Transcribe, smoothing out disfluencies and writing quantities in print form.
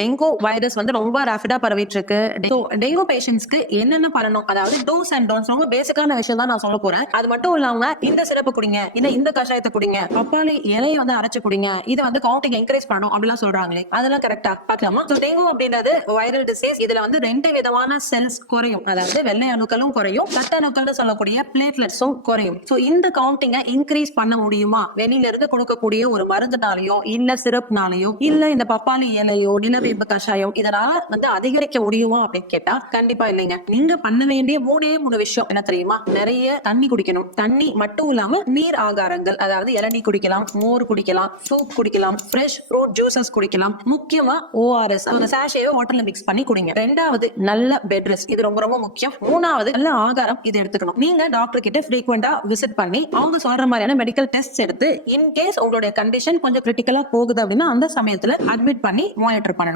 Dengue virus வந்து ரொம்ப ரேபிடா பரவிட்டு இருக்கு. டெங்கு பேஷண்ட்ஸ்க்கு என்னென்ன பண்ணணும், அதாவது டூஸ் அண்ட் டோன்ட்ஸ் ரொம்ப பேசிக்கான விஷயம் தான் நான் சொல்ல போறேன். அது மட்டும் இல்லாம இந்த சிறப்பு குடிங்க, இல்ல இந்த கஷாயத்தை குடிங்க, பப்பாளி இலையை வந்து அரைச்சு குடிங்க, இதை வந்து கவுண்டிங் என்கரேஜ் பண்ணணும் அப்படிலாம் சொல்றாங்களே, அதெல்லாம் கரெக்டா பார்க்கலாமா? டெங்கு அப்படின்றது வைரல் டிசீஸ். இதுல வந்து 2 விதமான செல்ஸ் குறையும், அதாவது வெள்ளை அணுக்களும் குறையும், ரத்த அணுக்கள் சொல்லக்கூடிய பிளேட்லெட்ஸும் குறையும். சோ இந்த கவுண்டிங்கை இன்க்ரீஸ் பண்ண முடியுமா வெளியில இருந்து கொடுக்கக்கூடிய ஒரு மருந்துனாலயோ இல்ல சிறப்னாலயோ இல்ல இந்த பப்பாளி இலையோ நிலவேம்பு கஷாயம் இதனால வந்து அதிகரிக்க முடியுமா அப்படின்னு கேட்டா கண்டிப்பா இல்லைங்க. நீங்க பண்ண வேண்டிய 3 விஷயம் என்ன தெரியுமா? நிறைய தண்ணி குடிக்கணும். தண்ணி மட்டும் இல்லாம நீர் ஆகாரங்கள், அதாவது இளநீ குடிக்கலாம், மோர் குடிக்கலாம், சூப் குடிக்கலாம், ஃப்ரெஷ் ஃப்ரூட் ஜூசஸ் குடிக்கலாம். முக்கியமா ORS அந்த சாஷேவை வாட்டர்ல மிக்ஸ் பண்ணி குடிங்க. 2வது நல்ல பெட் ரெஸ்ட், இது ரொம்ப ரொம்ப முக்கியம். 3வது நல்ல ஆகாரம், இது எடுத்துக்கணும். நீங்க டாக்டர் கிட்ட ஃப்ரீக்வெண்டா விசிட் பண்ணி அவங்க சொல்ற மாதிரியான மெடிக்கல் டெஸ்ட் எடுத்து இன்கேஸ் உங்களுடைய கண்டிஷன் கொஞ்சம் கிரிட்டிக்கலா போகுது அப்படின்னா அந்த சமயத்துல அட்மிட் பண்ணி மானிட்டர் பண்ணணும்.